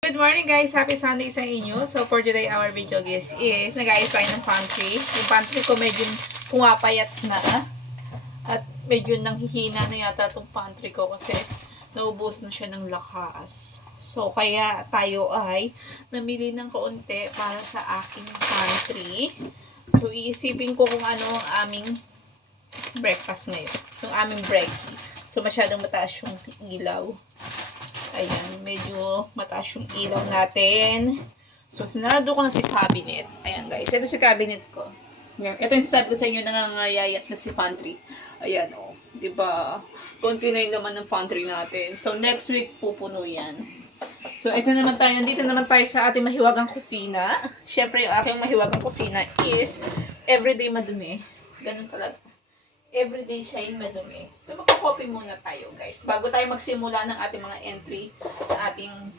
Good morning guys! Happy Sunday sa inyo. So for today our video guys is nag-ayos tayo ng pantry. Yung pantry ko medyo pumapayat na at medyo nanghihina na yata itong pantry ko kasi naubos na siya ng lakas. So kaya tayo ay namili ng kaunti para sa aking pantry. So iisipin ko kung ano ang aming breakfast ngayon. Yung aming brekkie. So masyadong mataas yung ilaw. Ayan, medyo mataas yung ilaw natin. So, sinarado ko na si cabinet. Ayan, guys. Ito si cabinet ko. Ito yung sasabi ko sa inyo, nangangayayat na si pantry. Ayan, oh. Diba? Konti na yung naman ng pantry natin. So, next week, pupuno yan. So, ito naman tayo. Nandito naman tayo sa ating mahiwagang kusina. Siyempre, yung aking mahiwagang kusina is everyday madumi. Ganun talaga. Everyday siya yung madumi. So, magka-copy muna tayo, guys. Bago tayo magsimula ng ating mga entry sa ating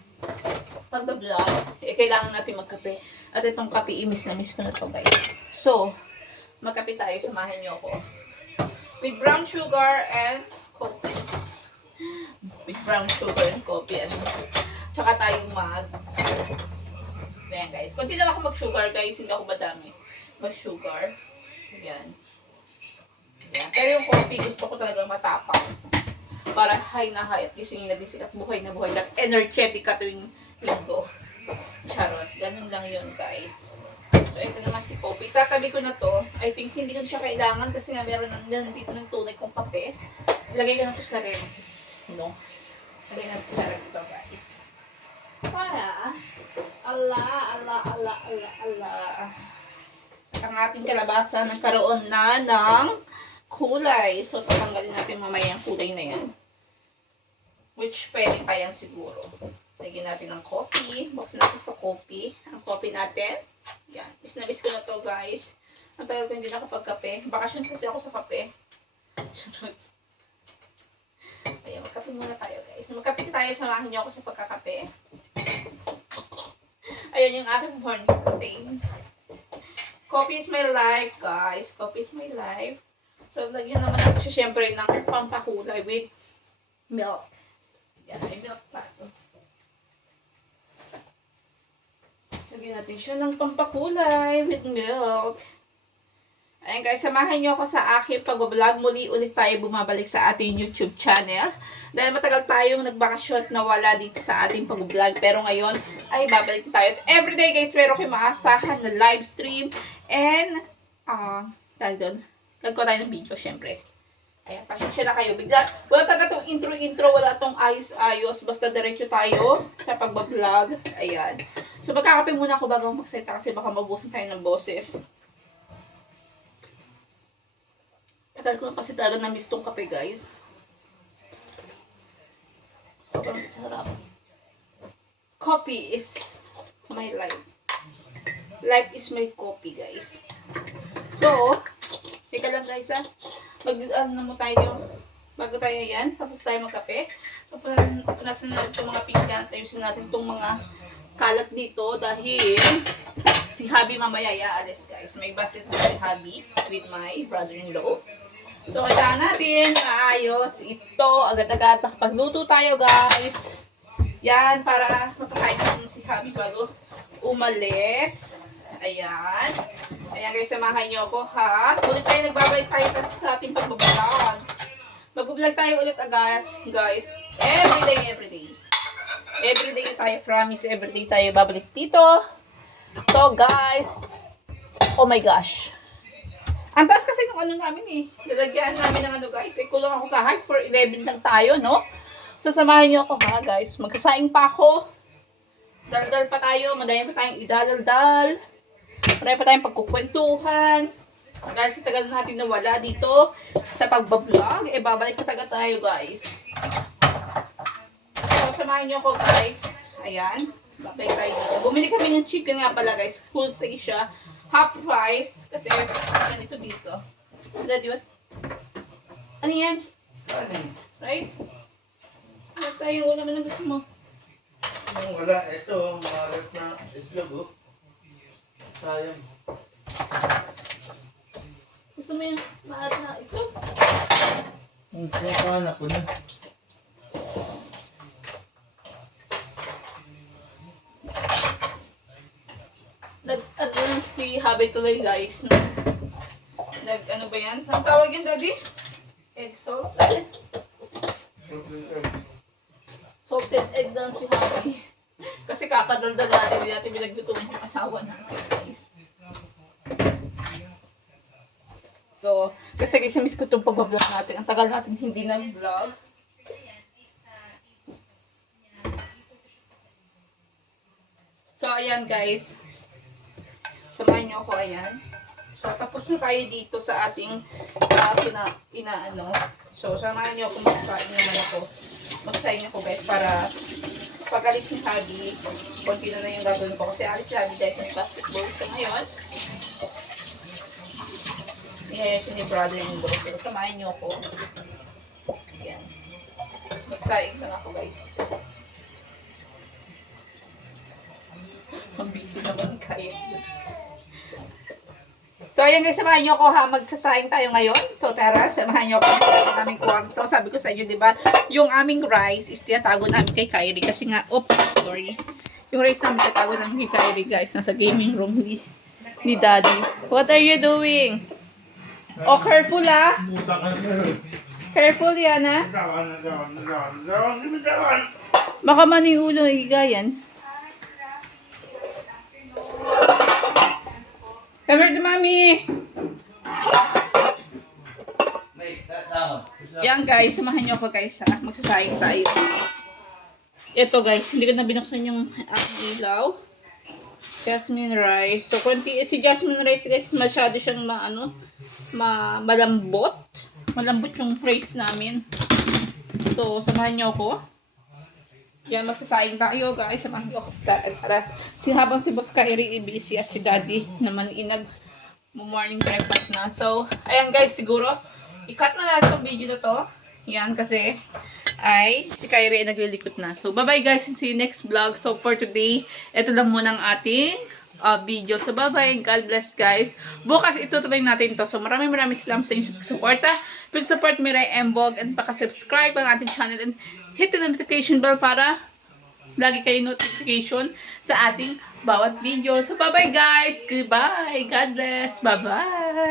pag-vlog, kailangan natin magkape. At itong kape, miss na miss ko na to, guys. So, magkape tayo. Samahan niyo ako. With brown sugar and coffee. With brown sugar and coffee. Tsaka tayo ayan, guys. Kunti lang ako mag-sugar, guys. Hindi ako madami mag-sugar. Ayan. Yeah. Pero yung coffee, gusto ko talagang matapang. Para high na high at gising na gising at buhay na buhay. At energetic ka tuwing linggo. Charot. Ganun lang yun, guys. So, ito naman si coffee. Tatabi ko na to. I think hindi ko siya kailangan kasi nga meron dito ng tunay kong kape. Ilagay ko na to sa ref. No? Ilagay na to sa ref to, guys. Para, ang ating kalabasa nagkaroon na ng kulay. So, tatanggalin natin mamaya yung kulay na yan. Which, pwede pa yan siguro. Lagyan natin ng coffee. Box natin sa coffee. Ang coffee natin. Yan. Miss na miss ko na to, guys. Ang tagal ko hindi nakapagkape. Bakasyon kasi ako sa kape. Ayan, magkape muna tayo, guys. Magkape tayo. Samahin niyo ako sa pagkakape. Ayan yung aking morning routine. Coffee is my life, guys. Coffee is my life. So, lagyan naman ako siya syempre ng pampakulay with milk. Yan, may milk pa ito. Lagyan natin siya ng pampakulay with milk. Ayan guys, samahan niyo ako sa aking pag-vlog. Muli ulit tayo bumabalik sa ating YouTube channel. Dahil matagal tayong nagbakasyon at nawala dito sa ating pag-vlog. Pero ngayon ay babalik tayo. At everyday guys, meron kayo maasahan na live stream. And, tayo doon. Nagko tayo ng video, syempre. Ayan, pasensya na kayo. Bigla, wala talaga itong intro-intro, wala itong ayos-ayos. Basta diretso tayo sa pagbablog. Ayan. So, magkakape muna ako bago magseta kasi baka mabusin tayo ng boses. Tagal ko kasi talaga na-miss tong kape, guys. Sobrang sarap. Coffee is my life. Life is my coffee, guys. So, teka lang guys ha. Mag-ano mo tayo. Bago tayo yan. Tapos tayo magkape. So, punasan natin itong mga pinggan. Ayusin natin itong mga kalat dito. Dahil si Habi mamaya alis guys. May basket na si Habi with my brother-in-law. So, kailangan natin maayos ito. Agad-agad. Makapagluto tayo guys. Yan. Para mapakain natin si Habi bago umalis. Ayan. Ayan guys, samahan niyo ako ha. Ulit tayo nagbabalik tayo sa ating pag-vlog. Mag-vlog tayo ulit guys. Everyday. Everyday tayo, promise. Everyday tayo babalik dito. So guys, oh my gosh. Ang taas kasi nung ano namin eh. Nilagyan namin ng ano guys. Kulong ako sa height for 11 lang tayo, no? So samahan niyo ako ha guys. Magsasaing pa ako. Daldal pa tayo. Madami pa tayong idadaldal. Marami pa tayong pagkukwentuhan. Dahil sa tagal natin nawala dito sa pagbablog, babalik pa tayo guys. So, samahan niyo ako guys. Ayan. Babalik tayo dito. Bumili kami ng chicken nga pala guys. Wholesale siya. Half price. Kasi ganito dito. Daddy, what? Ano yan? Rice? Ano tayo? Wala man na gusto mo. Wala. Ito, malat na islog oh. Sayang. Gusto mo yung maalat na ito? Kaya anak ko na. Ano lang si Habi tuloy guys. Ano ba yan? Ang tawag yan, Daddy? Egg salt? Salted egg lang si Habi. Kasi kakadaldal natin, hindi natin binaglutuan yung asawa natin guys. So, kasi guys, miss ko itong pag-vlog natin. Ang tagal natin hindi nag-vlog. So, ayan guys. Samahan niyo ako, ayan. So, tapos na tayo dito sa ating inaano. So, samahan niyo ako, magsasain naman ako. Magsasain ako guys para pag alis ni Habi, konti na yung gagawin ko. Kasi alis si Habi guys ng basketball siya ngayon. Ngayon siya ni brother-in-law. So, samahan niyo ako. Ayan. Magsaing lang ako guys. Ang busy naman kaya. So, ayan guys, samahan niyo ako ha. Magsasaing tayo ngayon. So, tara, samahan niyo ako sa aming kwarto. Sabi ko sa inyo, di ba, yung aming rice is tinatago namin kay Kyrie. Kasi nga, oops, sorry. Yung rice namin tinatago namin kay Kyrie, guys. Nasa gaming room ni Daddy. What are you doing? Oh, careful ah. Careful yan ah. Baka man yung ulo, higayan. Come here to mommy. Yan guys, samahan niyo ako guys ha. Magsasayang tayo. Ito guys, hindi ko na binuksan yung ilaw. Jasmine rice. So, si jasmine rice guys, masyado siyang malambot. Malambot yung rice namin. So, samahan niyo ako. Yan, magsasayang tayo guys. Samahan niyo ako. Habang si Boss Kyrie busy at si Daddy naman morning breakfast na. So, ayan guys, siguro i-cut na natin itong video na to. Yan, kasi si Kyrie ay naglilikot na. So, bye-bye guys and see you next vlog. So, for today, ito lang muna ang ating video. So, bye-bye and God bless guys. Bukas itutuloy natin to. So, maraming salamat sa inyong suporta. Please support Miray Mbog and paka-subscribe ang ating channel and hit the notification bell para lagi kayo notification sa ating bawat video. So, bye-bye guys. Goodbye. God bless. Bye-bye.